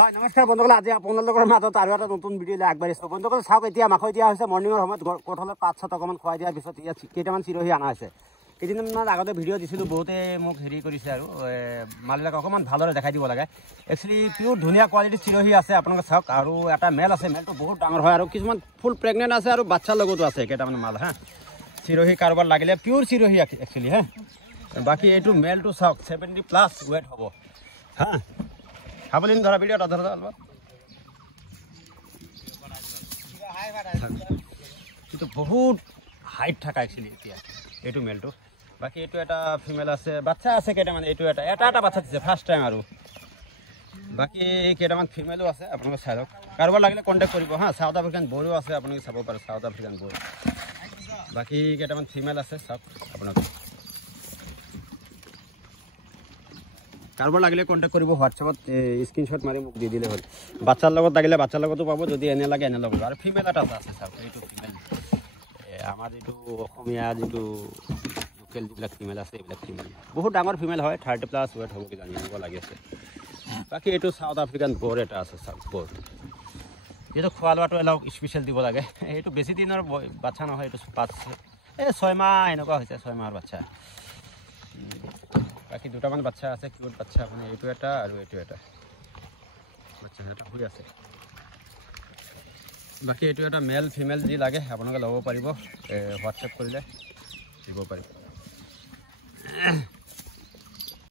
হয় নমস্কাৰ বন্ধুসকল, আজি আপোনালোকৰ মাজত আৰু এটা নতুন ভিডিঅ'লৈ আগবাঢ়িছোঁ। বন্ধুসকল চাওক, এতিয়া মাকৈ দিয়া হৈছে। মৰ্ণিঙৰ সময়ত কঁঠালত পাত চাত অকণমান খুৱাই দিয়াৰ পিছত ইয়াত কেইটামান চিৰহী অনা হৈছে। কেইদিনমান আগতে ভিডিঅ' দিছিলোঁ, বহুতে মোক হেৰি কৰিছে আৰু মালবিলাক অকণমান ভালদৰে দেখাই দিব লাগে। একচুৱেলি পিয়ৰ ধুনীয়া কোৱালিটিৰ চিৰহী আছে, আপোনালোকে চাওক। আৰু এটা মেল আছে, মেলটো বহুত ডাঙৰ হয় আৰু কিছুমান ফুল প্ৰেগনেণ্ট আছে আৰু বাচ্ছাৰ লগতো আছে কেইটামান মাল। হা, চিৰহী কাৰোবাৰ লাগিলে পিয়ৰ চিৰহী একচুৱেলি। হা, বাকী এইটো মেলটো চাওক, 70+ ৱেট হ'ব। হা, হাবলিন ধৰা ভিডিঅ'টা ধৰা অলপ কিন্তু বহুত হাইট থকা একচুৱেলি এতিয়া এইটো মেলটো। বাকী এইটো এটা ফিমেল আছে, বাচ্চা আছে কেইটামান। এইটো এটা বাচ্চা দিছে ফাৰ্ষ্ট টাইম। আৰু বাকী কেইটামান ফিমেলো আছে, আপোনালোকে চাই লওক। কাৰোবাৰ লাগিলে কণ্টেক্ট কৰিব। হা, চাউথ আফ্ৰিকান বড়ো আছে, আপোনালোকে চাব পাৰে চাউথ আফ্ৰিকান বড়ো। বাকী কেইটামান ফিমেল আছে, চাওক আপোনালোকে। কাৰোবাৰ লাগিলে কণ্টেক্ট কৰিব, হোৱাটছএপত স্ক্ৰীনশ্বট মাৰি মোক দি দিলে হ'ল। বাচ্চাৰ লগত লাগিলে বাচ্চাৰ লগতো পাব, যদি এনে লাগে এনে ল'ব। আৰু ফিমেল এটা আছে চাওক, এইটো ফিমেল। আমাৰ যিটো অসমীয়া যিটো লোকেল যিবিলাক ফিমেল আছে, এইবিলাক ফিমেল বহুত ডাঙৰ ফিমেল হয়, 30+ ৱেট হ'ব কিজানি, এনেকুৱা লাগি আছে। বাকী এইটো চাউথ আফ্ৰিকান বৰ এটা আছে, চাউথ বৰ। এইটো খোৱা লোৱাটো অলপ স্পেচিয়েল দিব লাগে। এইটো বেছি দিনৰ বাচ্চা নহয়, এইটো 6 মাহ এনেকুৱা হৈছে, 6 মাহৰ বাচ্চা। বাকী দুটামান বাচ্চা আছে, কিউট বাচ্চা। মানে এইটো এটা আৰু এইটো এটা বাচ্চা এটা শুই আছে। বাকী এইটো এটা মেল ফিমেল যি লাগে আপোনালোকে ল'ব পাৰিব, হোৱাটছএপ কৰিলে দিব পাৰিব।